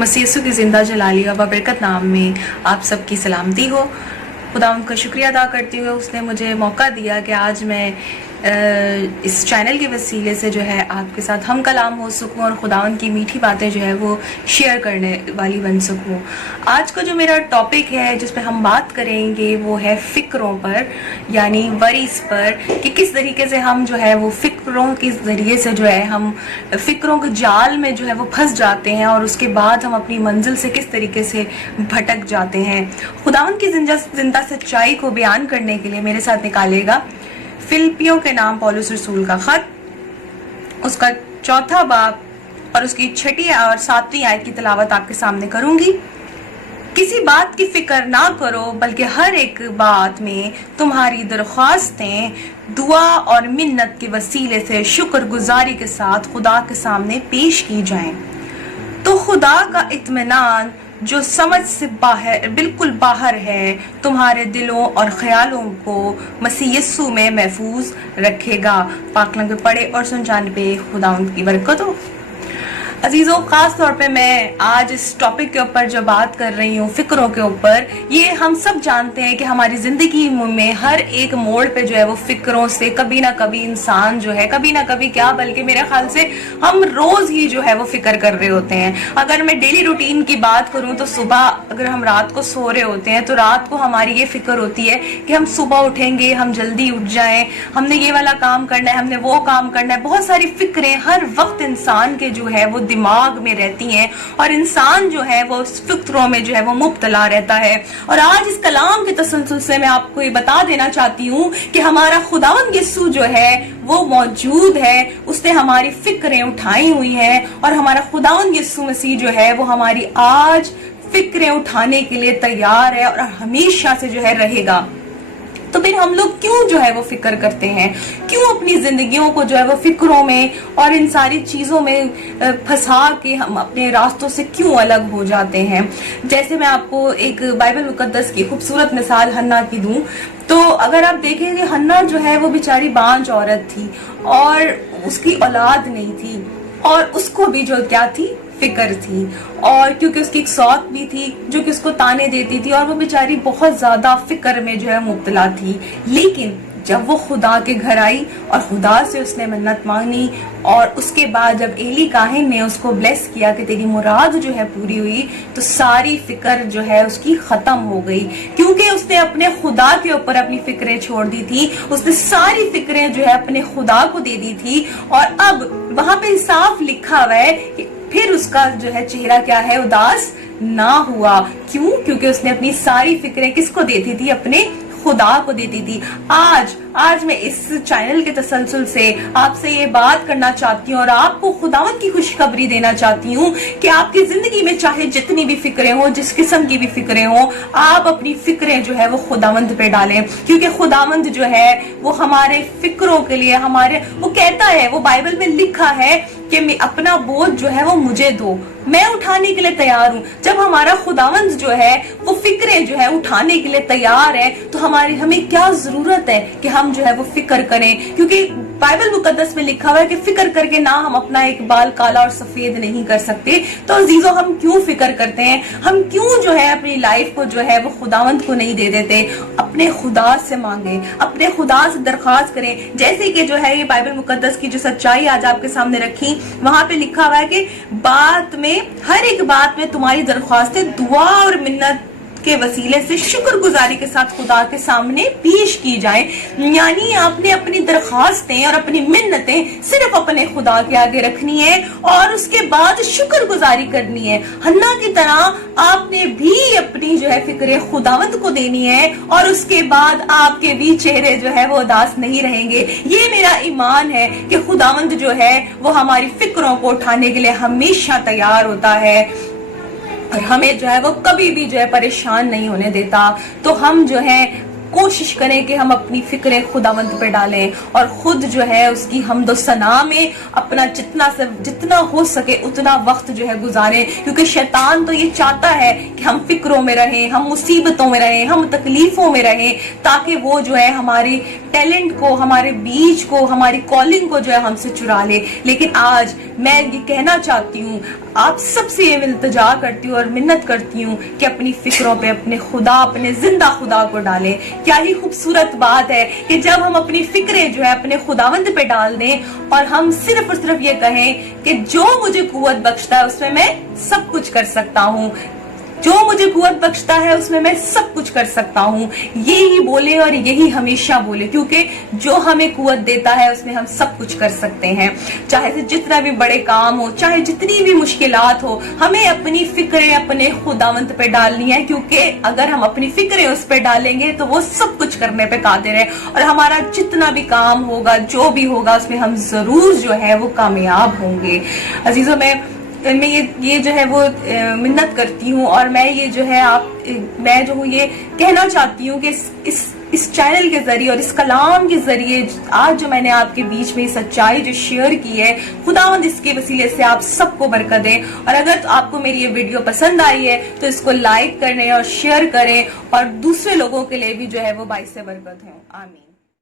मसीह यीशु की ज़िंदा जलाली व बरकत नाम में आप सबकी सलामती हो। खुदावंद का शुक्रिया अदा करती हूँ, उसने मुझे मौका दिया कि आज मैं इस चैनल के वसीले से जो है आपके साथ हम कलाम हो सकूं और खुदावंद की मीठी बातें जो है वो शेयर करने वाली बन सकूं। आज का जो मेरा टॉपिक है जिस पे हम बात करेंगे वो है फ़िक्रों पर, यानी वरीज पर, कि किस तरीके से हम जो है वो फ़िक्रों के ज़रिए से जो है हम फ़िक्रों के जाल में जो है वो फंस जाते हैं और उसके बाद हम अपनी मंजिल से किस तरीके से भटक जाते हैं। खुदावंद की जिंदा सच्चाई को बयान करने के लिए मेरे साथ निकालेगा फिलिपियों के नाम पौलुस रसूल का खत, उसका 4 बाब और उसकी 6 और 7वीं आयत की तिलावत आपके सामने करूंगी। किसी बात की फिक्र ना करो, बल्कि हर एक बात में तुम्हारी दरख्वास्तें दुआ और मिन्नत के वसीले से शुक्रगुजारी के साथ खुदा के सामने पेश की जाएं, तो खुदा का इत्मीनान जो समझ से बिल्कुल बाहर है तुम्हारे दिलों और ख्यालों को मसीह यीशु में महफूज रखेगा। पाक कलाम पे पढ़े और सुन जाने पे खुदावंद की बरकत हो। अजीजों, खास तौर पे मैं आज इस टॉपिक के ऊपर जो बात कर रही हूँ, फिक्रों के ऊपर, ये हम सब जानते हैं कि हमारी जिंदगी में हर एक मोड़ पे जो है वो फिक्रों से कभी ना कभी इंसान जो है, कभी ना कभी क्या बल्कि मेरे ख्याल से हम रोज ही जो है वो फिक्र कर रहे होते हैं। अगर मैं डेली रूटीन की बात करूँ तो सुबह अगर हम रात को सो रहे होते हैं तो रात को हमारी ये फिक्र होती है कि हम सुबह उठेंगे, हम जल्दी उठ जाएं, हमने ये वाला काम करना है, हमने वो काम करना है। बहुत सारी फिक्रें हर वक्त इंसान के जो है वो दिमाग में रहती हैं और इंसान जो है वो फिक्रों में जो है वो मुब्तला रहता है। और आज इस कलाम के तसल्सल से मैं आपको ये बता देना चाहती हूँ कि हमारा खुदावंद यीशु जो है वो मौजूद है, उसने हमारी फिक्रें उठाई हुई हैं और हमारा खुदावंद यीशु मसीह जो है वो हमारी आज फिक्रें उठाने के लिए तैयार है और हमेशा से जो है रहेगा। तो फिर हम लोग क्यों जो है वो फिक्र करते हैं, क्यों अपनी जिंदगियों को जो है वो फिक्रों में और इन सारी चीजों में फंसा के हम अपने रास्तों से क्यों अलग हो जाते हैं। जैसे मैं आपको एक बाइबल मुकद्दस की खूबसूरत मिसाल हन्ना की दूं, तो अगर आप देखेंगे हन्ना जो है वो बेचारी बांझ औरत थी और उसकी औलाद नहीं थी और उसको भी जो क्या थी, फिक्र थी। और क्योंकि उसकी एक सौत भी थी जो कि उसको ताने देती थी और वो बेचारी बहुत ज्यादा फिक्र में जो है मुब्तला थी। लेकिन जब वो खुदा के घर आई और खुदा से उसने मन्नत मांगी और उसके बाद जब एली काहिन ने उसको ब्लेस किया कि तेरी मुराद जो है पूरी हुई, तो सारी फिक्र जो है उसकी खत्म हो गई, क्योंकि उसने अपने खुदा के ऊपर अपनी फिक्रें छोड़ दी थी। उसने सारी फिक्रें जो है अपने खुदा को दे दी थी और अब वहां पे साफ लिखा हुआ है कि फिर उसका जो है चेहरा क्या है, उदास ना हुआ। क्यों? क्योंकि उसने अपनी सारी फिक्रें किसको देती थी, अपने खुदा को देती थी। आज मैं इस चैनल के तसलसल से आपसे ये बात करना चाहती हूँ और आपको खुदावंद की खुशखबरी देना चाहती हूँ कि आपकी जिंदगी में चाहे जितनी भी फिक्रें हो, जिस किस्म की भी फिक्रें हो, आप अपनी फिक्रें जो है वो खुदावंद पे डालें, क्योंकि खुदावंद जो है वो हमारे फिक्रों के लिए वो कहता है, वो बाइबल में लिखा है कि मैं अपना बोझ जो है वो मुझे दो, मैं उठाने के लिए तैयार हूँ। जब हमारा खुदावंद जो है वो फिक्रें जो है उठाने के लिए तैयार है, तो हमें क्या जरूरत है कि हम जो है वो फिक्र करें, क्योंकि बाइबल मुकद्दस में लिखा हुआ है कि फिक्र करके ना हम अपना एक बाल काला और सफेद नहीं कर सकते। तो अजीजों, हम क्यों फिक्र करते हैं, हम क्यों जो है अपनी लाइफ को जो है वो खुदावंद को नहीं दे देते। अपने खुदा से मांगे, अपने खुदा से दरख्वास्त करें। जैसे कि जो है ये बाइबल मुकद्दस की जो सच्चाई आज आपके सामने रखी, वहां पे लिखा हुआ है कि हर एक बात में तुम्हारी दरख्वास्तें दुआ और मिन्नत के वसीले से शुक्रगुजारी के साथ खुदा के सामने पेश की जाए। यानी आपने अपनी दरख्वास्तें और अपनी मिन्नतें सिर्फ अपने खुदा के आगे रखनी है और उसके बाद शुक्रगुजारी करनी है। हन्ना की तरह आपने भी अपनी जो है फिक्रें खुदावंद को देनी है और उसके बाद आपके भी चेहरे जो है वो उदास नहीं रहेंगे। ये मेरा ईमान है कि खुदावंद जो है वो हमारी फिक्रों को उठाने के लिए हमेशा तैयार होता है और हमें जो है वो कभी भी जो है परेशान नहीं होने देता। तो हम जो है کوشش کریں کہ ہم اپنی فکریں خداوند پہ ڈالیں اور خود جو ہے اس کی حمد و ثنا میں اپنا جتنا ہو سکے اتنا وقت جو ہے گزاریں، کیونکہ شیطان تو یہ چاہتا ہے کہ ہم فکروں میں رہیں، ہم مصیبتوں میں رہیں، ہم تکلیفوں میں رہیں، تاکہ وہ جو ہے ہماری ٹیلنٹ کو، ہمارے بیج کو، ہماری کالنگ کو جو ہے ہم سے چرا لے۔ لیکن آج میں یہ کہنا چاہتی ہوں، آپ سب سے یہ التجا کرتی ہوں اور منت کرتی ہوں کہ اپنی فکروں پہ اپنے خدا، اپنے زندہ خدا کو ڈالیں۔ کیا ہی خوبصورت بات ہے کہ جب ہم اپنی فکریں جو ہے اپنے خداوند پہ ڈال دیں اور ہم صرف اور صرف یہ کہیں کہ جو مجھے قوت بخشتا ہے اس میں میں سب کچھ کر سکتا ہوں، جو مجھے قوت بخشتا ہے اس میں میں سب کچھ کر سکتا ہوں، یہی بولے اور یہی ہمیشہ بولے، کیونکہ جو ہمیں قوت دیتا ہے اس میں ہم سب کچھ کر سکتے ہیں۔ چاہے جتنا بھی بڑے کام ہو، چاہے جتنی بھی مشکلات ہو، ہمیں اپنی فکریں اپنے خداوند پہ ڈالنی ہے، کیونکہ اگر ہم اپنی فکریں اس پہ ڈالیں گے تو وہ سب کچھ کرنے پہ قادر ہے، اور ہمارا جتنا بھی کام ہوگا، جو بھی ہوگا، اس میں ہم ضرور جو ہے وہ کامیاب ہوں گے۔ عزیزوں، میں یہ جو ہے وہ منت کرتی ہوں، اور میں یہ جو ہے میں جو ہوں یہ کہنا چاہتی ہوں کہ اس چینل کے ذریعے اور اس کلام کے ذریعے آج جو میں نے آپ کے بیچ میں سچائی جو شیئر کی ہے، خداوند اس کے وسیلے سے آپ سب کو برکت دے۔ اور اگر آپ کو میری یہ ویڈیو پسند آئی ہے تو اس کو لائک کریں اور شیئر کریں، اور دوسرے لوگوں کے لیے بھی جو ہے وہ باعث برکت ہوں۔ آمین۔